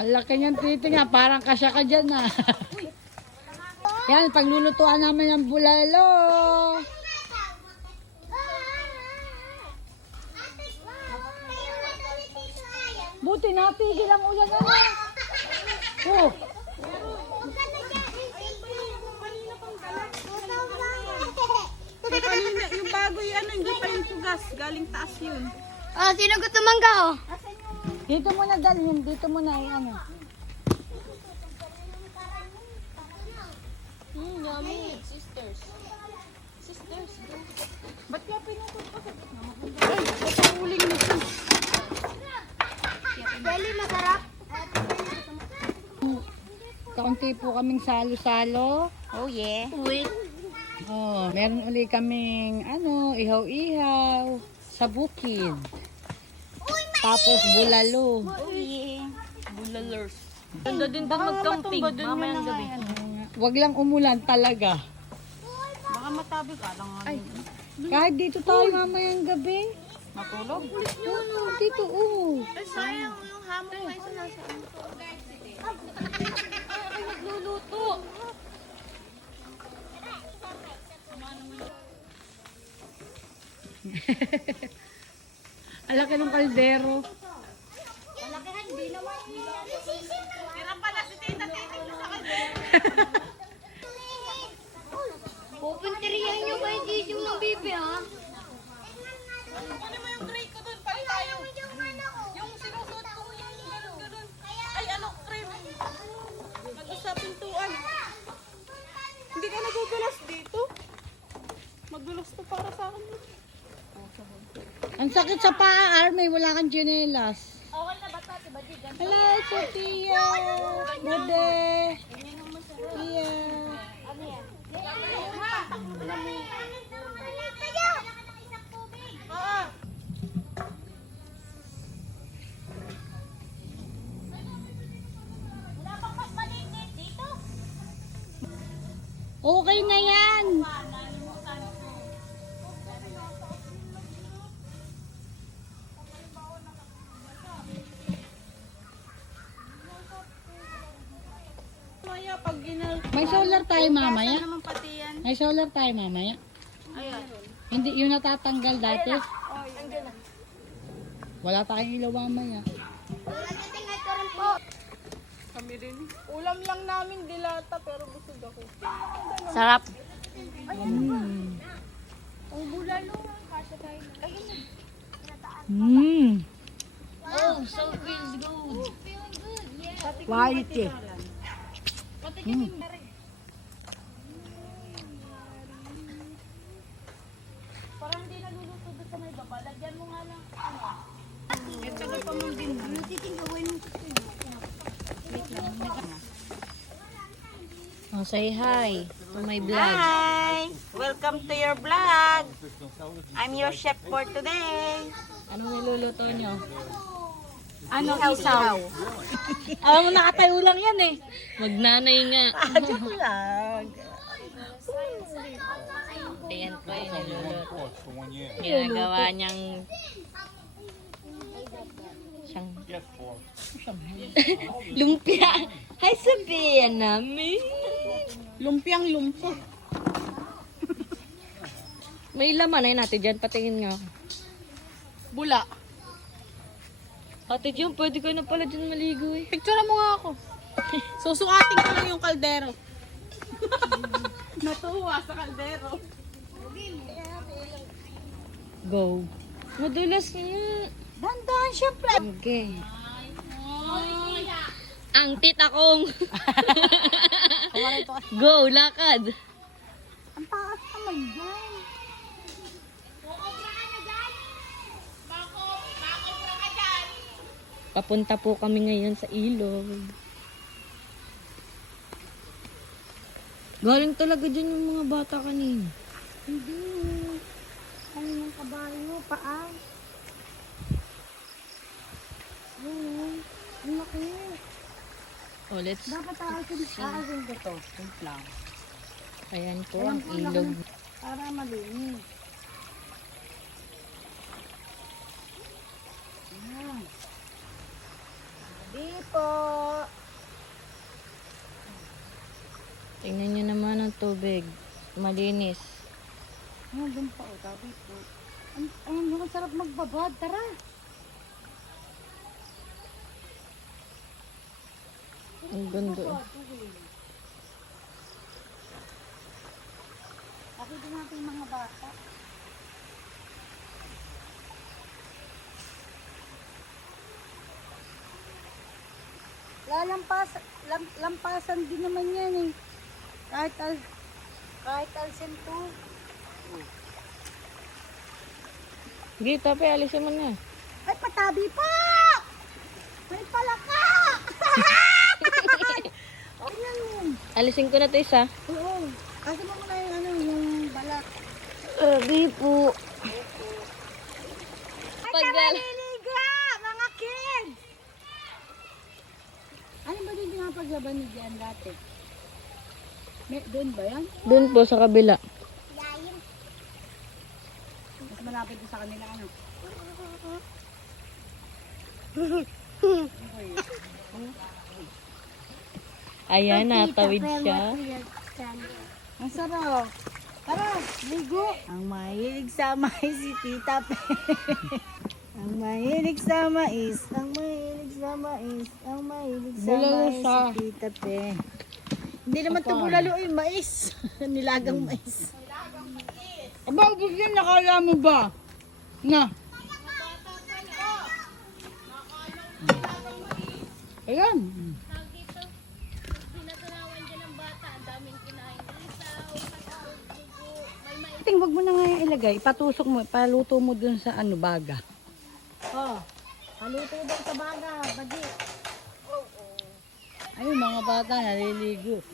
Ang laki niyan, Titi nga. Parang kasya ka dyan, ah. Yan, paglulutuan namin ng bulalo. Buti natigil ang ulan, ano? Oh. Kanina, yung bago yung hindi pa yung tugas. Galing taas yun. Oh, sino gusto mangga, oh? Dito muna dalhin, dito muna ano. Yummy. Sisters. Ba't kaya pinutol pa sa uling nito? Deli, masarap. Kaunti po kaming salo-salo. Oh yeah. Wait. Oh, meron uli kaming ihaw-ihaw sa bukid. Tapos bulalo. Oh yeah. Bulalers. Ganda din doon mag-camping mamayang gabi. Wag lang umulan talaga. Baka matabi ka lang. Ay. Kahit dito tayo mamayang gabi. Matulog? Dito, Sayang yung hamon na isa nasa ano. Ay, nagluluto. Alaki ng kaldero. Tira pala si Tita Titig sa kaldero. Pupunterihan nyo ba yung sisyo ng bibi, ha? Kunin mo yung tray ko dun. Pali tayo. Yung sinusuot ko yung ganun. Ay, cream. Mag-usap pintuan. Hindi ka nagugulas dito? Magulas to para sa akin. Ang sakit sa paa, Army. Wala kang tsinelas. Okay na ba tati? Ba dyan? Hello, Sophia. Bebe. Sophia. Okay na yan. Maya, pag ginal... May solar tayo mamaya. naman pati yan. May solar tayo mamaya. Ayan. Hindi, yung natatanggal dati. Wala tayong ilaw mamaya. Kami rin. Ulam lang namin dilata pero busog ako. Sarap. Ang bulalo. Kasya tayo. Oh, so feels good. Quality. Parang hindi naluluto doon sa may baba. Lagyan mo nga lang. Ito na pa mong din. Ano titigawin mo sa Oh, say hi to my vlog. Hi! Welcome to your vlog. I'm your chef for today. Anong niluluto nyo? Ano isaw? Alam mo, nakatayo lang yan eh. Magnanay nga. Joke lang. Ayan po yung niluluto. Ginagawa niyang siyang lumpia. Hi, sabihan namin. Lumpiang lumpo. May laman ay natin dyan. Patingin nga. Bula. Ate Jun, pwede ka na pala dyan maligo eh. Picture mo nga ako. Susukatin ko lang yung kaldero. Natuwa sa kaldero. Go. Madulas nga. Dandan, syempre. Okay. Ang tita kong. Go, lakad. Ang taas naman yan. Papunta po kami ngayon sa ilog. Galing talaga dyan yung mga bata kanina. Hindi. Ano ng kabayo, paa. Ang laki. Oh, let's... Dapat aasin ko to. Lang. Ayan po ang ilog. Para malinis. Ayan. Di po. Tingnan nyo naman ang tubig. Malinis. Doon pa, tabi po. Ayun, yung sarap magbabad. Tara. Ang ganda. Pakita natin yung mga bata. Lampasan din naman yan eh. Kahit alsin to. Sige, tapi alisin mo na. Ay, patabi pa! May palaka! Tingnan mo. Alisin ko na to isa. Oo. Kasi mo muna yung yung balat. Sabi po. Tagal. Naliliga! Mga kids! Ano ba din pinapaglaban ni Dian dati? Doon ba yan? Doon po sa kabila. Mas malapit ko sa kanila ano? Ayan, natawid siya. Ang sarap. Tara, ligo. Ang mahilig sa mais si Tita Pe. Ang mahilig sa mais, ang mahilig sa mais, ang mahilig sa mais si Tita Pe. Hindi naman ito bulalo eh, mais. Nilagang mais. Aba, ubos yan, nakala mo ba? Na. Ayan. Wag mo na nga yung ilagay. Ipatusok mo, paluto mo dun sa ano, baga. Oh, paluto daw sa baga, bagi. Ayun, mga bata naliligo.